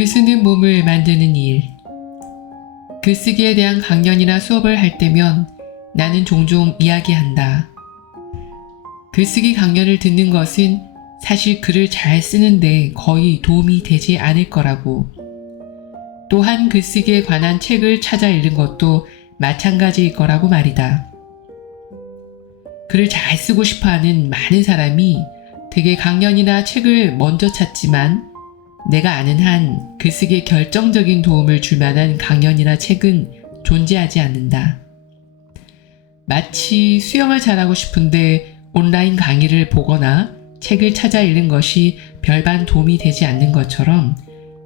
글 쓰는 몸을 만드는 일. 글쓰기에 대한 강연이나 수업을 할 때면 나는 종종 이야기한다. 글쓰기 강연을 듣는 것은 사실 글을 잘 쓰는데 거의 도움이 되지 않을 거라고. 또한 글쓰기에 관한 책을 찾아 읽는 것도 마찬가지일 거라고 말이다. 글을 잘 쓰고 싶어하는 많은 사람이 되게 강연이나 책을 먼저 찾지만 내가 아는 한 글쓰기에 결정적인 도움을 줄 만한 강연이나 책은 존재하지 않는다. 마치 수영을 잘하고 싶은데 온라인 강의를 보거나 책을 찾아 읽는 것이 별반 도움이 되지 않는 것처럼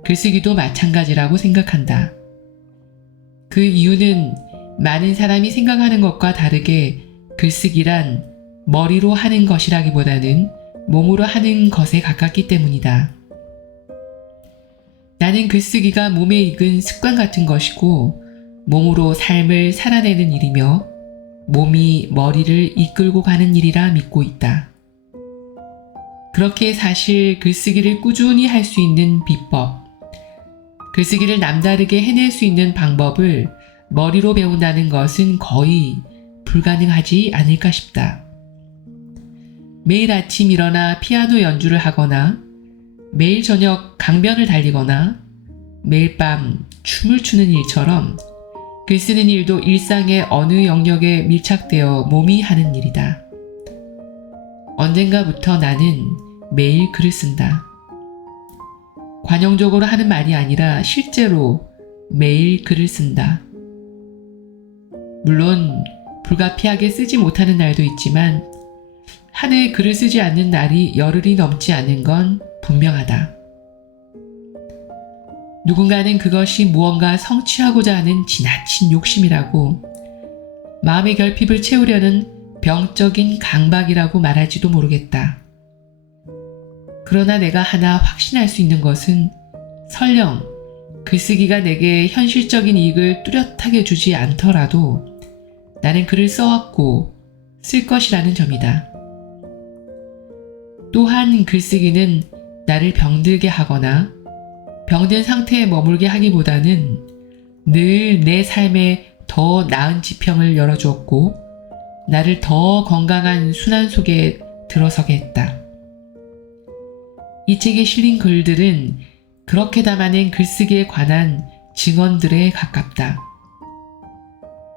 글쓰기도 마찬가지라고 생각한다. 그 이유는 많은 사람이 생각하는 것과 다르게 글쓰기란 머리로 하는 것이라기보다는 몸으로 하는 것에 가깝기 때문이다. 나는 글쓰기가 몸에 익은 습관 같은 것이고 몸으로 삶을 살아내는 일이며 몸이 머리를 이끌고 가는 일이라 믿고 있다. 그렇게 사실 글쓰기를 꾸준히 할 수 있는 비법, 글쓰기를 남다르게 해낼 수 있는 방법을 머리로 배운다는 것은 거의 불가능하지 않을까 싶다. 매일 아침 일어나 피아노 연주를 하거나 매일 저녁 강변을 달리거나 매일 밤 춤을 추는 일처럼 글 쓰는 일도 일상의 어느 영역에 밀착되어 몸이 하는 일이다. 언젠가부터 나는 매일 글을 쓴다. 관용적으로 하는 말이 아니라 실제로 매일 글을 쓴다. 물론 불가피하게 쓰지 못하는 날도 있지만 한 해에 글을 쓰지 않는 날이 열흘이 넘지 않은 건 분명하다. 누군가는 그것이 무언가 성취하고자 하는 지나친 욕심이라고, 마음의 결핍을 채우려는 병적인 강박이라고 말할지도 모르겠다. 그러나 내가 하나 확신할 수 있는 것은 설령 글쓰기가 내게 현실적인 이익을 뚜렷하게 주지 않더라도 나는 글을 써왔고 쓸 것이라는 점이다. 또한 글쓰기는 나를 병들게 하거나 병든 상태에 머물게 하기보다는 늘 내 삶에 더 나은 지평을 열어주었고 나를 더 건강한 순환 속에 들어서게 했다. 이 책에 실린 글들은 그렇게 담아낸 글쓰기에 관한 증언들에 가깝다.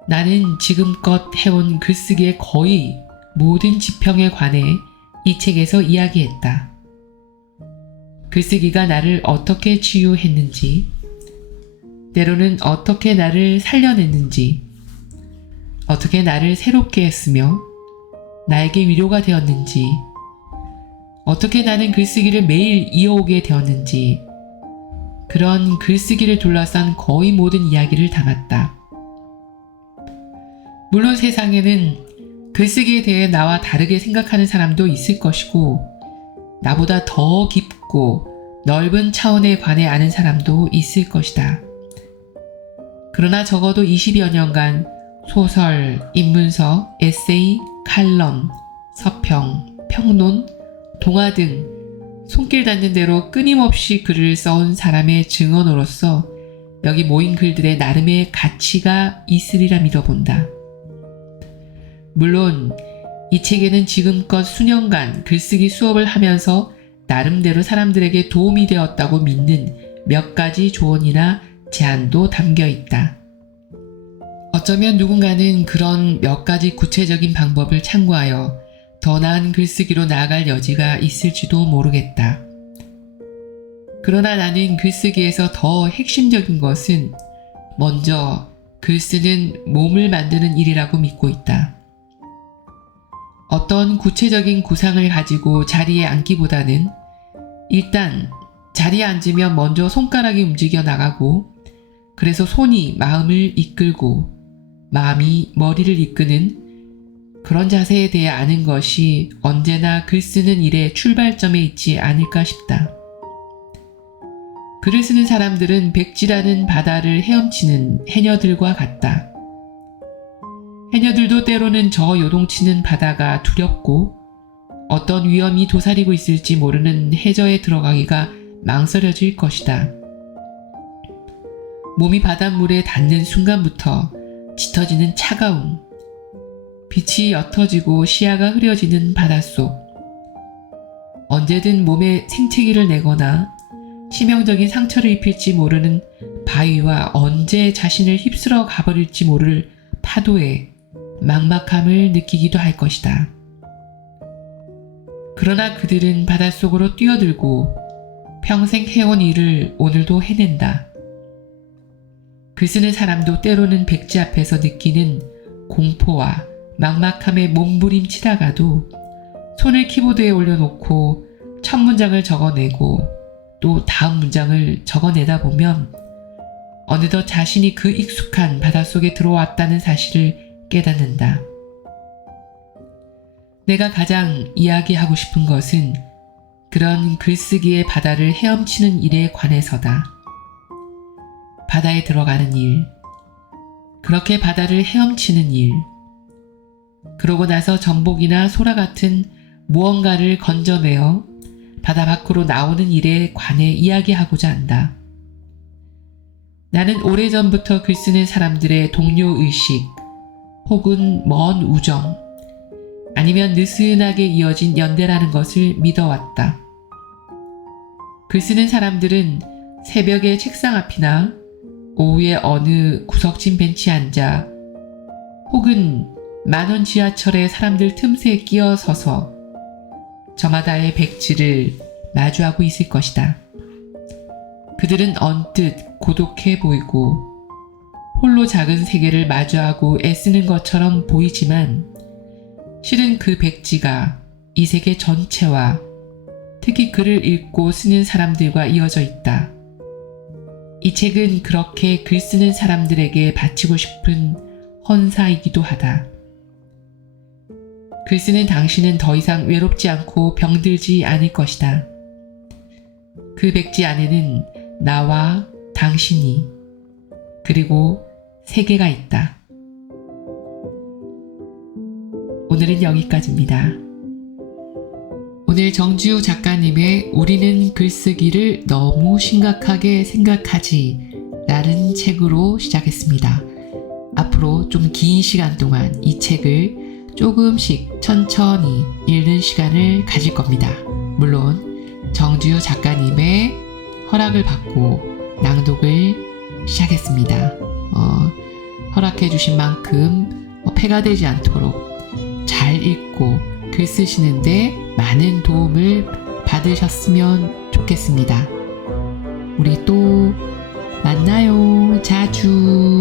나는 지금껏 해온 글쓰기의 거의 모든 지평에 관해 이 책에서 이야기했다. 글쓰기가 나를 어떻게 치유했는지, 때로는 어떻게 나를 살려냈는지, 어떻게 나를 새롭게 했으며 나에게 위로가 되었는지, 어떻게 나는 글쓰기를 매일 이어오게 되었는지, 그런 글쓰기를 둘러싼 거의 모든 이야기를 담았다. 물론 세상에는 글쓰기에 대해 나와 다르게 생각하는 사람도 있을 것이고 나보다 더 깊고 넓은 차원에 관해 아는 사람도 있을 것이다. 그러나 적어도 20여 년간 소설, 인문서, 에세이, 칼럼, 서평, 평론, 동화 등 손길 닿는 대로 끊임없이 글을 써온 사람의 증언으로서 여기 모인 글들의 나름의 가치가 있으리라 믿어본다. 물론 이 책에는 지금껏 수년간 글쓰기 수업을 하면서 나름대로 사람들에게 도움이 되었다고 믿는 몇 가지 조언이나 제안도 담겨 있다. 어쩌면 누군가는 그런 몇 가지 구체적인 방법을 참고하여 더 나은 글쓰기로 나아갈 여지가 있을지도 모르겠다. 그러나 나는 글쓰기에서 더 핵심적인 것은 먼저 글쓰는 몸을 만드는 일이라고 믿고 있다. 어떤 구체적인 구상을 가지고 자리에 앉기보다는 일단 자리에 앉으면 먼저 손가락이 움직여 나가고 그래서 손이 마음을 이끌고 마음이 머리를 이끄는 그런 자세에 대해 아는 것이 언제나 글 쓰는 일의 출발점에 있지 않을까 싶다. 글을 쓰는 사람들은 백지라는 바다를 헤엄치는 해녀들과 같다. 해녀들도 때로는 저 요동치는 바다가 두렵고 어떤 위험이 도사리고 있을지 모르는 해저에 들어가기가 망설여질 것이다. 몸이 바닷물에 닿는 순간부터 짙어지는 차가움, 빛이 옅어지고 시야가 흐려지는 바닷속. 언제든 몸에 생채기를 내거나 치명적인 상처를 입힐지 모르는 바위와 언제 자신을 휩쓸어 가버릴지 모를 파도에 막막함을 느끼기도 할 것이다. 그러나 그들은 바닷속으로 뛰어들고 평생 해온 일을 오늘도 해낸다. 글 쓰는 사람도 때로는 백지 앞에서 느끼는 공포와 막막함에 몸부림치다가도 손을 키보드에 올려놓고 첫 문장을 적어내고 또 다음 문장을 적어내다 보면 어느덧 자신이 그 익숙한 바닷속에 들어왔다는 사실을 깨닫는다. 내가 가장 이야기하고 싶은 것은 그런 글쓰기의 바다를 헤엄치는 일에 관해서다. 바다에 들어가는 일, 그렇게 바다를 헤엄치는 일, 그러고 나서 전복이나 소라 같은 무언가를 건져내어 바다 밖으로 나오는 일에 관해 이야기하고자 한다. 나는 오래전부터 글쓰는 사람들의 동료의식 혹은 먼 우정 아니면 느슨하게 이어진 연대라는 것을 믿어왔다. 글쓰는 사람들은 새벽에 책상 앞이나 오후에 어느 구석진 벤치에 앉아 혹은 만원 지하철에 사람들 틈새에 끼어 서서 저마다의 백지를 마주하고 있을 것이다. 그들은 언뜻 고독해 보이고 홀로 작은 세계를 마주하고 애쓰는 것처럼 보이지만 실은 그 백지가 이 세계 전체와 특히 글을 읽고 쓰는 사람들과 이어져 있다. 이 책은 그렇게 글 쓰는 사람들에게 바치고 싶은 헌사이기도 하다. 글 쓰는 당신은 더 이상 외롭지 않고 병들지 않을 것이다. 그 백지 안에는 나와 당신이 그리고 세계가 있다. 오늘은 여기까지입니다. 오늘 정지우 작가님의 우리는 글쓰기를 너무 심각하게 생각하지 라는 책으로 시작했습니다. 앞으로 좀 긴 시간 동안 이 책을 조금씩 천천히 읽는 시간을 가질 겁니다. 물론 정지우 작가님의 허락을 받고 낭독을 시작했습니다. 허락해 주신 만큼 폐가 되지 않도록 잘 읽고 글 쓰시는데 많은 도움을 받으셨으면 좋겠습니다. 우리 또 만나요. 자주.